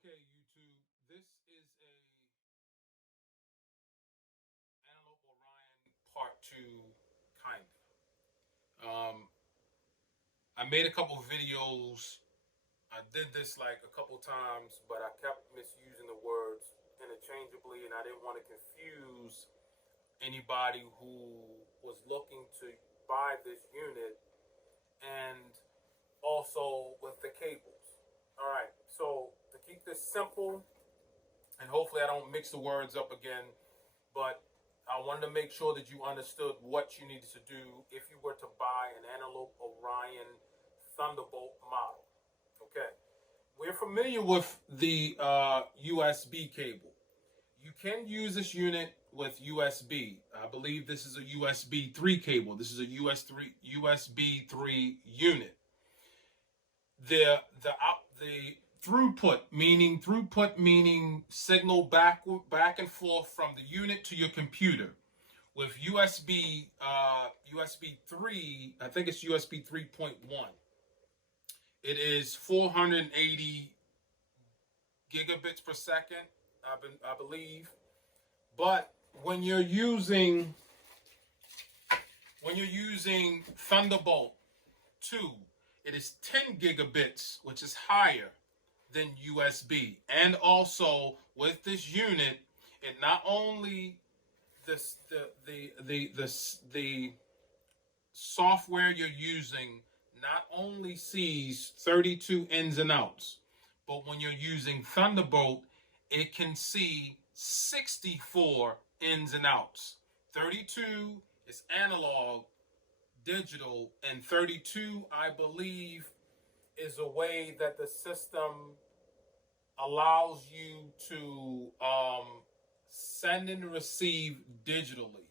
Okay, YouTube, this is a Antelope Orion Part 2 kind of. I made a couple videos. I did this like a couple times, but I kept misusing the words interchangeably, and I didn't want to confuse anybody who was looking to buy this unit and also with the cables. All right, so to keep this simple, and hopefully I don't mix the words up again, but I wanted to make sure that you understood what you needed to do if you were to buy an Antelope Orion Thunderbolt model. Okay, we're familiar with the USB cable. You can use this unit with USB. I believe this is a USB 3 cable. This is a USB 3 unit. The throughput meaning signal back and forth from the unit to your computer. With USB 3, I think it's USB 3.1. It is 480 gigabits per second, I believe. But when you're using Thunderbolt 2, it is 10 gigabits, which is higher than USB. And also with this unit, it not only the software you're using not only sees 32 ins and outs, but when you're using Thunderbolt, it can see 64 ins and outs. 32 is analog, digital, and 32, I believe, is a way that the system allows you to send and receive digitally,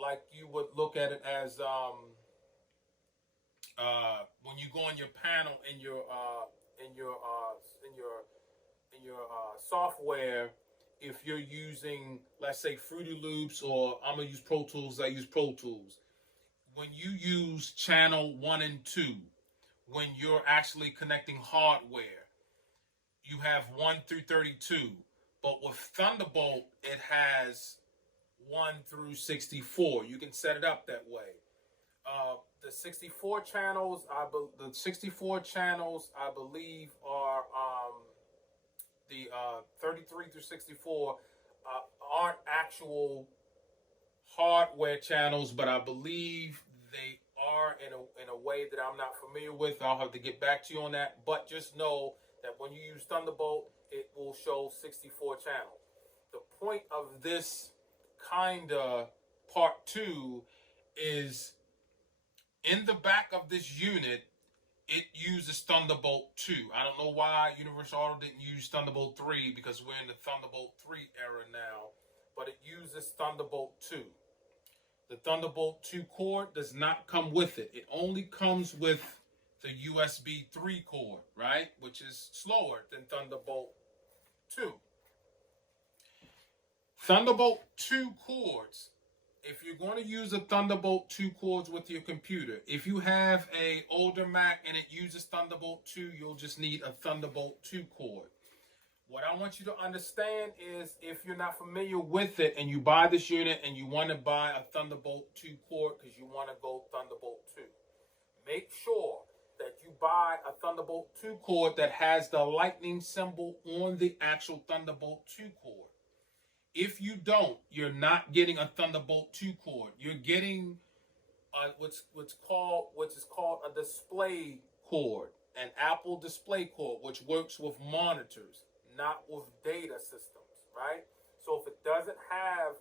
like you would look at it as when you go on your panel in your software. If you're using, let's say, Fruity Loops, or I'm gonna use Pro Tools, I use Pro Tools. When you use channel 1 and 2, when you're actually connecting hardware, you have 1 through 32. But with Thunderbolt, it has 1 through 64. You can set it up that way. The 64 channels, the 64 channels, I believe, are the 33 through 64 aren't actual hardware channels, but I believe they are in a way that I'm not familiar with. I'll have to get back to you on that. But just know that when you use Thunderbolt, it will show 64 channels. The point of this kind of part 2 is in the back of this unit, it uses Thunderbolt 2. I don't know why Universal Auto didn't use Thunderbolt 3, because we're in the Thunderbolt 3 era now, but it uses Thunderbolt 2. The Thunderbolt 2 cord does not come with it. It only comes with the USB 3 cord, right? Which is slower than Thunderbolt 2. Thunderbolt 2 cords, if you're going to use a Thunderbolt 2 cords with your computer, if you have a older Mac and it uses Thunderbolt 2, you'll just need a Thunderbolt 2 cord. What I want you to understand is, if you're not familiar with it and you buy this unit and you want to buy a Thunderbolt 2 cord because you want to go Thunderbolt 2, make sure that you buy a Thunderbolt 2 cord that has the lightning symbol on the actual Thunderbolt 2 cord. If you don't, you're not getting a Thunderbolt 2 cord. You're getting what's called a display cord, an Apple display cord, which works with monitors, not with data systems, right? So if it doesn't have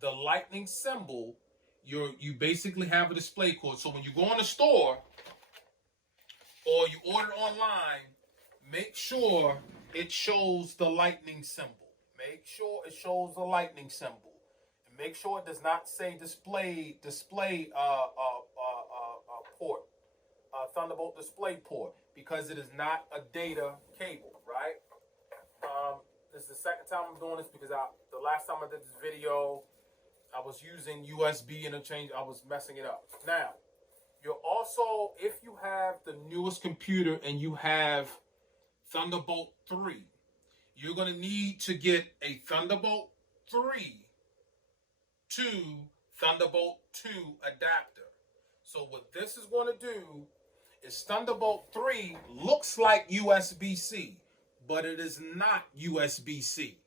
the lightning symbol, you basically have a display cord. So when you go in the store or you order online, make sure it shows the lightning symbol. Make sure it shows the lightning symbol, and make sure it does not say display port, Thunderbolt display port, because it is not a data cable, right? This is the second time I'm doing this, because the last time I did this video, I was using USB interchange. I was messing it up. Now, You're also, if you have the newest computer and you have Thunderbolt 3, you're going to need to get a Thunderbolt 3 to Thunderbolt 2 adapter. So what this is going to do is Thunderbolt 3 looks like USB-C, but it is not USB-C.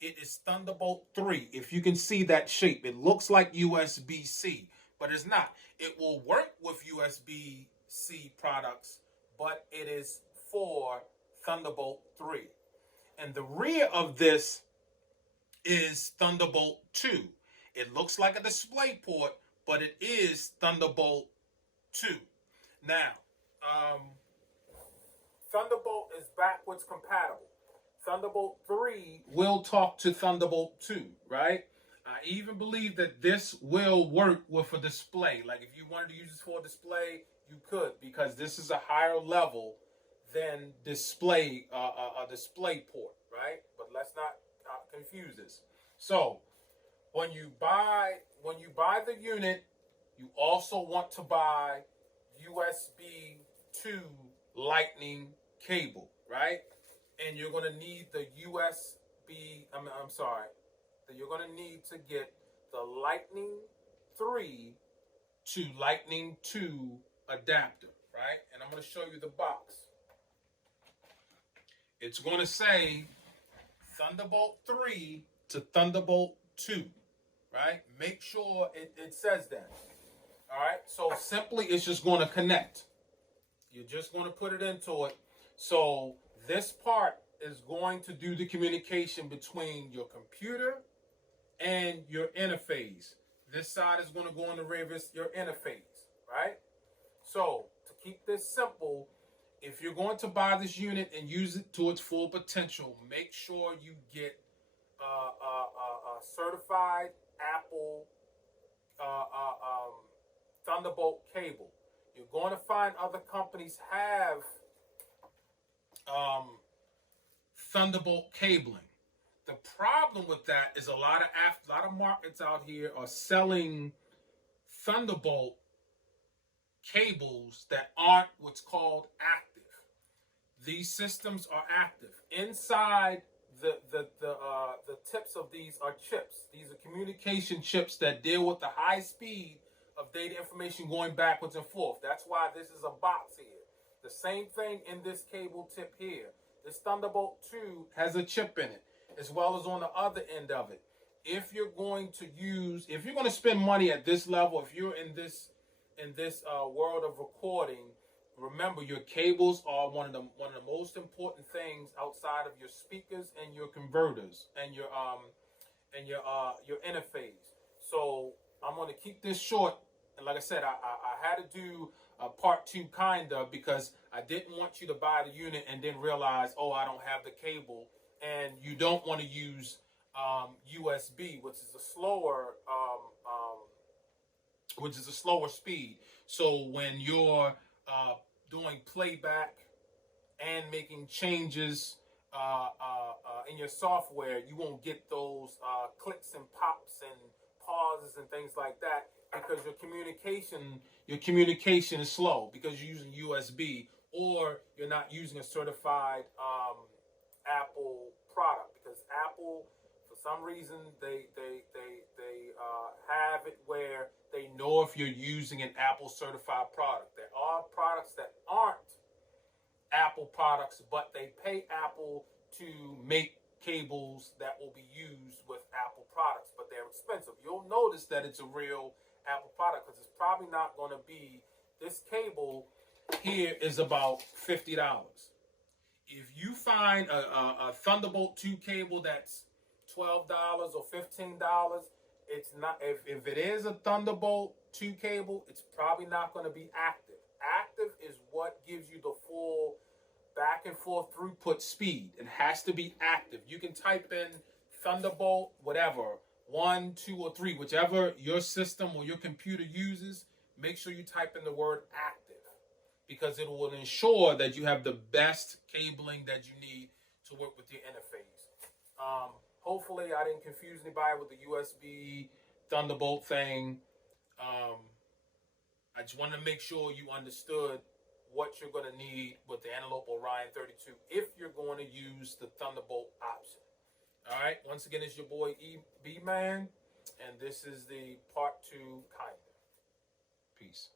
It is Thunderbolt 3. If you can see that shape, it looks like USB-C, but it's not. It will work with USB-C products, but it is for Thunderbolt 3. And the rear of this is Thunderbolt 2. It looks like a display port, but it is Thunderbolt 2. Now, Thunderbolt is backwards compatible. Thunderbolt 3 will talk to Thunderbolt 2, right? I even believe that this will work with a display. Like if you wanted to use this for a display, you could, because this is a higher level than display a display port, right? But let's not confuse this. So when you buy the unit, you also want to buy USB 2 Lightning cable, right? And you're going to need the you're going to need to get the Lightning 3 to Lightning 2 adapter, right? And I'm going to show you the box. It's going to say Thunderbolt 3 to Thunderbolt 2, right? Make sure it says that. All right, so simply it's just going to connect. You're just going to put it into it. So this part is going to do the communication between your computer and your interface. This side is going to go on the rear of your interface, right? So to keep this simple, if you're going to buy this unit and use it to its full potential, make sure you get a certified Apple Thunderbolt cable. You're going to find other companies have Thunderbolt cabling. The problem with that is a lot of markets out here are selling Thunderbolt cables that aren't what's called active. These systems are active. Inside the tips of these are chips. These are communication chips that deal with the high speed of data information going backwards and forth. That's why this is a box here. The same thing in this cable tip here. This Thunderbolt 2 has a chip in it, as well as on the other end of it. If you're going to spend money at this level, if you're in this world of recording, remember your cables are one of the most important things outside of your speakers and your converters and your interface. So I'm going to keep this short. And like I said, I had to do a part 2 kinda because I didn't want you to buy the unit and then realize, oh, I don't have the cable, and you don't want to use USB, which is a slower speed. So when you're doing playback and making changes in your software, you won't get those clicks and pops and pauses and things like that, because your communication is slow because you're using USB, or you're not using a certified Apple product, because Apple, for some reason, they have it where they know if you're using an Apple certified product. There are products that aren't Apple products, but they pay Apple to make cables that will be used with Apple products, but they're expensive. You'll notice that it's a real Apple product because it's probably not going to be, this cable here is about $50. If you find a Thunderbolt 2 cable that's $12 or $15, it's not. If it is a Thunderbolt 2 cable, it's probably not going to be active. Active is what gives you the full back and forth throughput speed. It has to be active. You can type in Thunderbolt, whatever, 1, 2, or 3, whichever your system or your computer uses. Make sure you type in the word active, because it will ensure that you have the best cabling that you need to work with your interface. Hopefully, I didn't confuse anybody with the USB Thunderbolt thing. I just wanted to make sure you understood what you're going to need with the Antelope Orion 32 if you're going to use the Thunderbolt option. All right, once again, it's your boy B-Man, and this is the Part 2 Kinder. Peace.